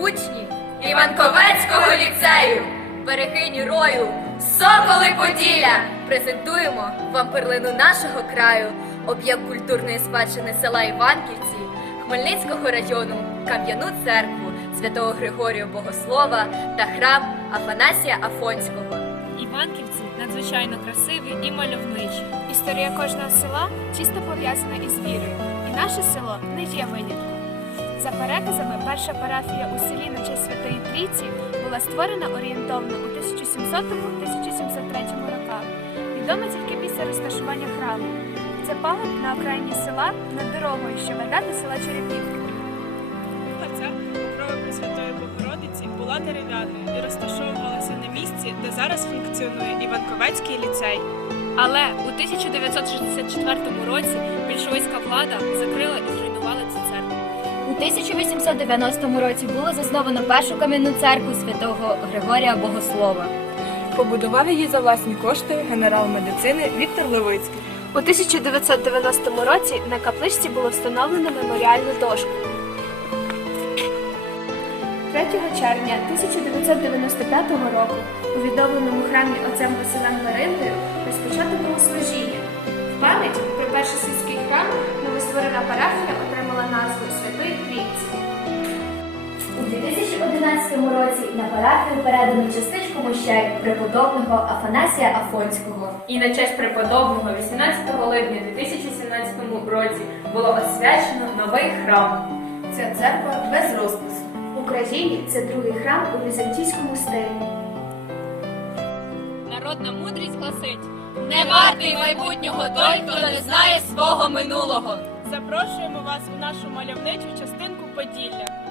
учні Іванковецького ліцею, берегині рою, соколи Поділля. Презентуємо вам перлину нашого краю, об'єкт культурної спадщини села Іванківці, Хмельницького району, Кам'яну церкву, святого Григорія Богослова та храм Афанасія Афонського. Іванківці надзвичайно красиві і мальовничі. Історія кожного села чисто пов'язана із вірою, і наше село не є винятком. За переказами, перша парафія у селі на честь Святої Трійці була створена орієнтовно у 1700-1703 роках. Відомо тільки місце розташування храму. Це пагорб на окраїні села над дорогою, що веде до села Черепівки. Церква Покрови Пресвятої Богородиці була дерев'яною і розташовувалася на місці, де зараз функціонує Іванковецький ліцей. Але у 1964 році більшовицька влада закрила і зруйнувала цю церкву. У 1890 році було засновано першу кам'яну церкву святого Григорія Богослова. Побудував її за власні кошти генерал медицини Віктор Левицький. У 1990 році на капличці було встановлено меморіальну дошку. 3 червня 1995 року у відновленому храмі отцем Василем Дариною 2011 році на парафію передано частичку мощей преподобного Афанасія Афонського. І на честь преподобного 18 липня 2017 році було освячено новий храм. Ця церква без розпису. В Україні це другий храм у візантійському стилі. Народна мудрість гласить: Не вартий майбутнього той, хто не знає свого минулого. Запрошуємо вас у нашу мальовничу частинку Поділля.